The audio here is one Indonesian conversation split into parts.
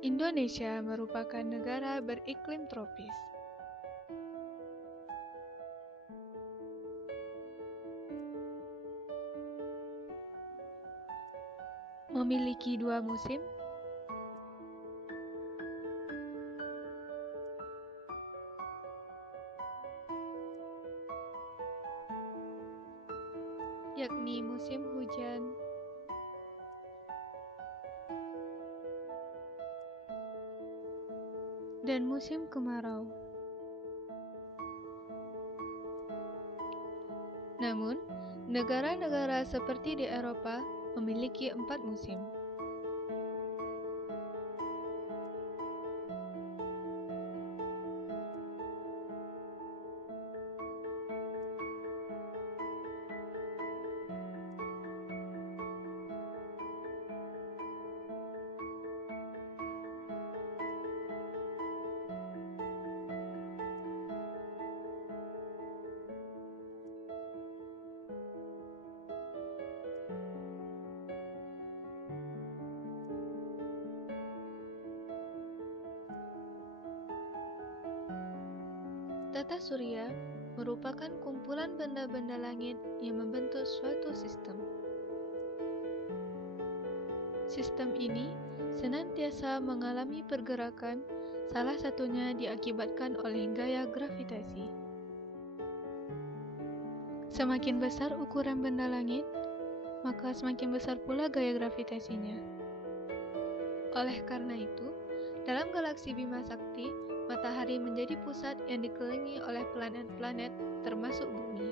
Indonesia merupakan negara beriklim tropis. Memiliki dua musim, yakni musim hujan dan musim kemarau. Namun, negara-negara seperti di Eropa memiliki 4 musim. Tata surya merupakan kumpulan benda-benda langit yang membentuk suatu sistem. Sistem ini senantiasa mengalami pergerakan, salah satunya diakibatkan oleh gaya gravitasi. Semakin besar ukuran benda langit, maka semakin besar pula gaya gravitasinya. Oleh karena itu, dalam galaksi Bima Sakti, matahari menjadi pusat yang dikelilingi oleh planet-planet, termasuk bumi.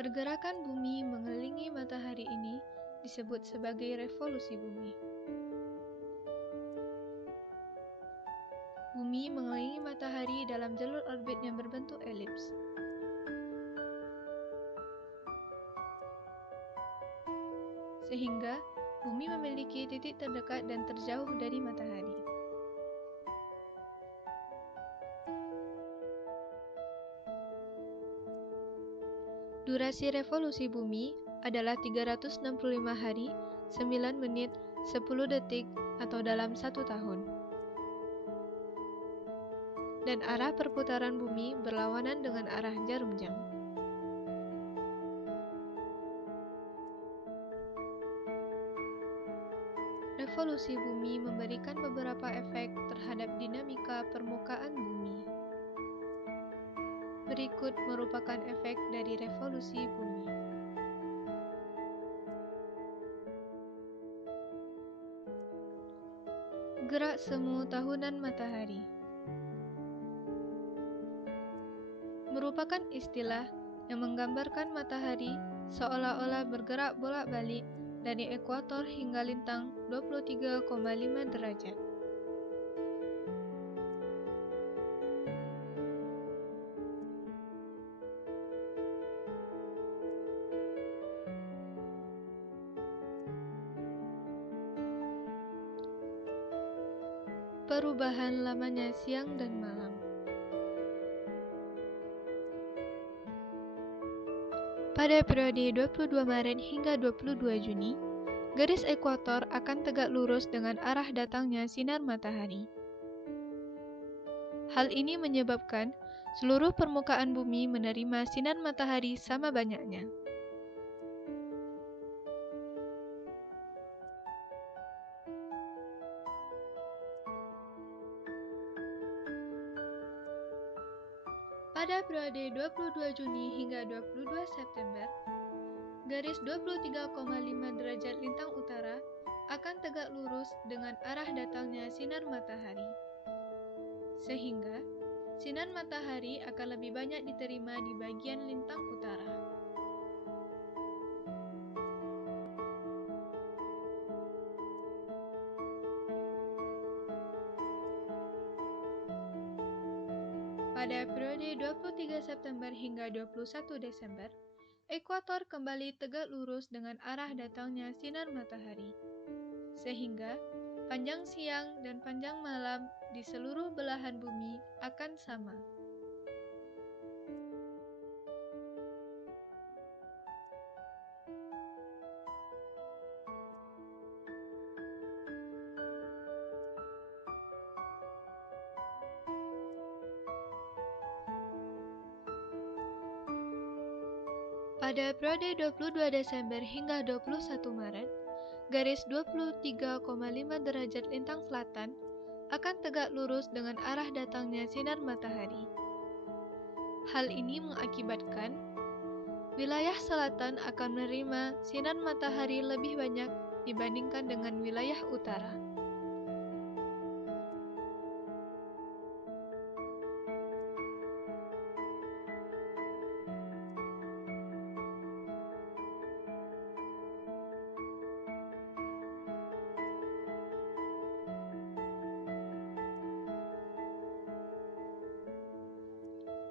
Pergerakan bumi mengelilingi matahari ini disebut sebagai revolusi bumi. Bumi mengelilingi matahari dalam jalur orbit yang berbentuk elips. Sehingga bumi memiliki titik terdekat dan terjauh dari matahari. Durasi revolusi bumi adalah 365 hari, 9 menit, 10 detik, atau dalam 1 tahun. Dan arah perputaran bumi berlawanan dengan arah jarum jam. Revolusi bumi memberikan beberapa efek terhadap dinamika permukaan bumi. Berikut merupakan efek dari revolusi bumi. Gerak semu tahunan matahari merupakan istilah yang menggambarkan matahari seolah-olah bergerak bolak-balik dari ekuator hingga lintang 23,5 derajat. Perubahan lamanya siang dan malam. Pada periode 22 Maret hingga 22 Juni, garis ekuator akan tegak lurus dengan arah datangnya sinar matahari. Hal ini menyebabkan seluruh permukaan bumi menerima sinar matahari sama banyaknya. Pada periode 22 Juni hingga 22 September, garis 23,5 derajat lintang utara akan tegak lurus dengan arah datangnya sinar matahari. Sehingga, sinar matahari akan lebih banyak diterima di bagian lintang utara. Pada periode 23 September hingga 21 Desember, ekuator kembali tegak lurus dengan arah datangnya sinar matahari. Sehingga, panjang siang dan panjang malam di seluruh belahan bumi akan sama. Pada periode 22 Desember hingga 21 Maret, garis 23,5 derajat lintang selatan akan tegak lurus dengan arah datangnya sinar matahari. Hal ini mengakibatkan wilayah selatan akan menerima sinar matahari lebih banyak dibandingkan dengan wilayah utara.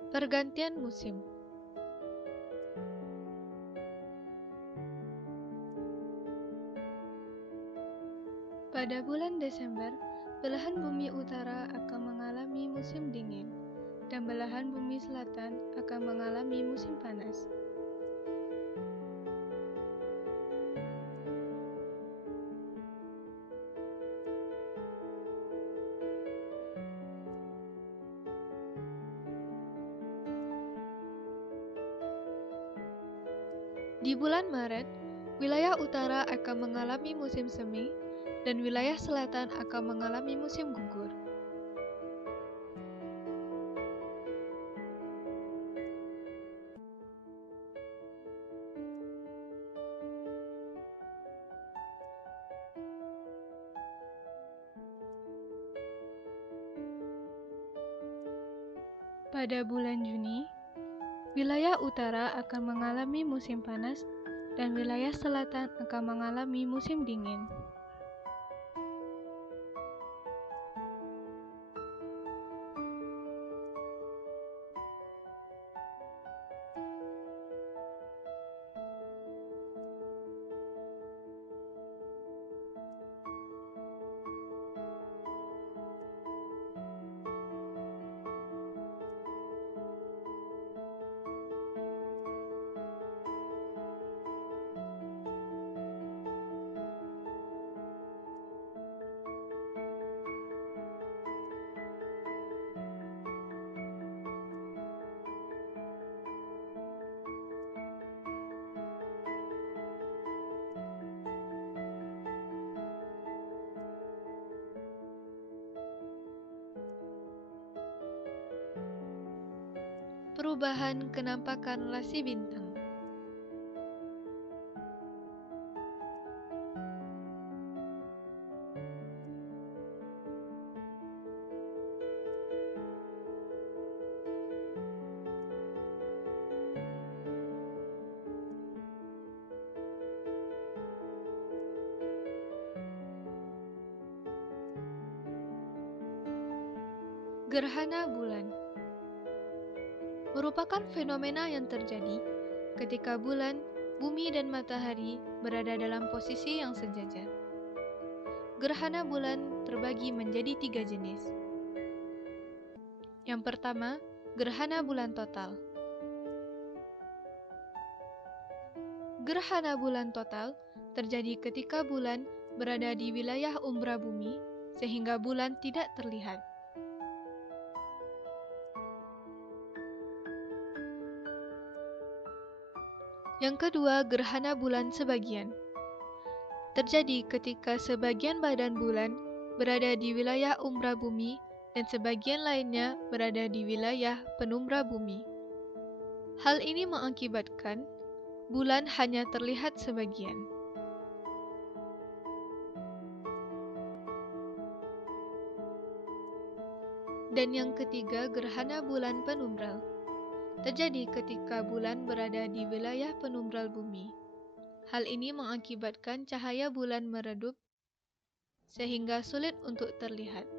Pergantian musim. Pada bulan Desember, belahan bumi utara akan mengalami musim dingin, dan belahan bumi selatan akan mengalami musim panas. Di bulan Maret, wilayah utara akan mengalami musim semi, dan wilayah selatan akan mengalami musim gugur. Pada bulan Juni, wilayah utara akan mengalami musim panas dan wilayah selatan akan mengalami musim dingin. Perubahan kenampakan rasi bintang. Gerhana bulan merupakan fenomena yang terjadi ketika bulan, bumi, dan matahari berada dalam posisi yang sejajar. Gerhana bulan terbagi menjadi 3 jenis. Yang pertama, gerhana bulan total. Gerhana bulan total terjadi ketika bulan berada di wilayah umbra bumi, sehingga bulan tidak terlihat. Yang kedua, gerhana bulan sebagian. Terjadi ketika sebagian badan bulan berada di wilayah umbra bumi dan sebagian lainnya berada di wilayah penumbra bumi. Hal ini mengakibatkan bulan hanya terlihat sebagian. Dan yang ketiga, gerhana bulan penumbral. Terjadi ketika bulan berada di wilayah penumbral bumi. Hal ini mengakibatkan cahaya bulan meredup sehingga sulit untuk terlihat.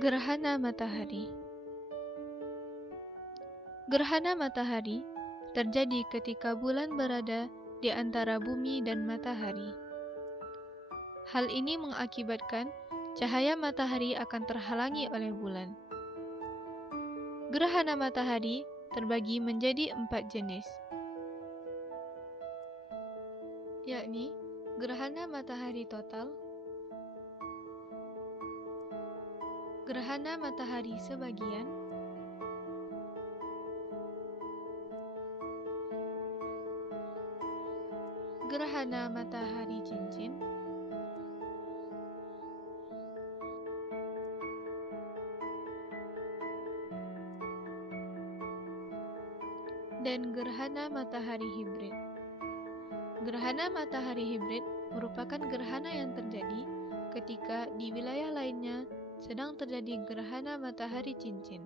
Gerhana matahari. Gerhana matahari terjadi ketika bulan berada di antara bumi dan matahari. Hal ini mengakibatkan cahaya matahari akan terhalangi oleh bulan. Gerhana matahari terbagi menjadi 4 jenis, yakni gerhana matahari total, Gerhana matahari sebagian, gerhana matahari cincin, dan gerhana matahari hibrid. Gerhana matahari hibrid merupakan gerhana yang terjadi ketika di wilayah lainnya sedang terjadi gerhana matahari cincin.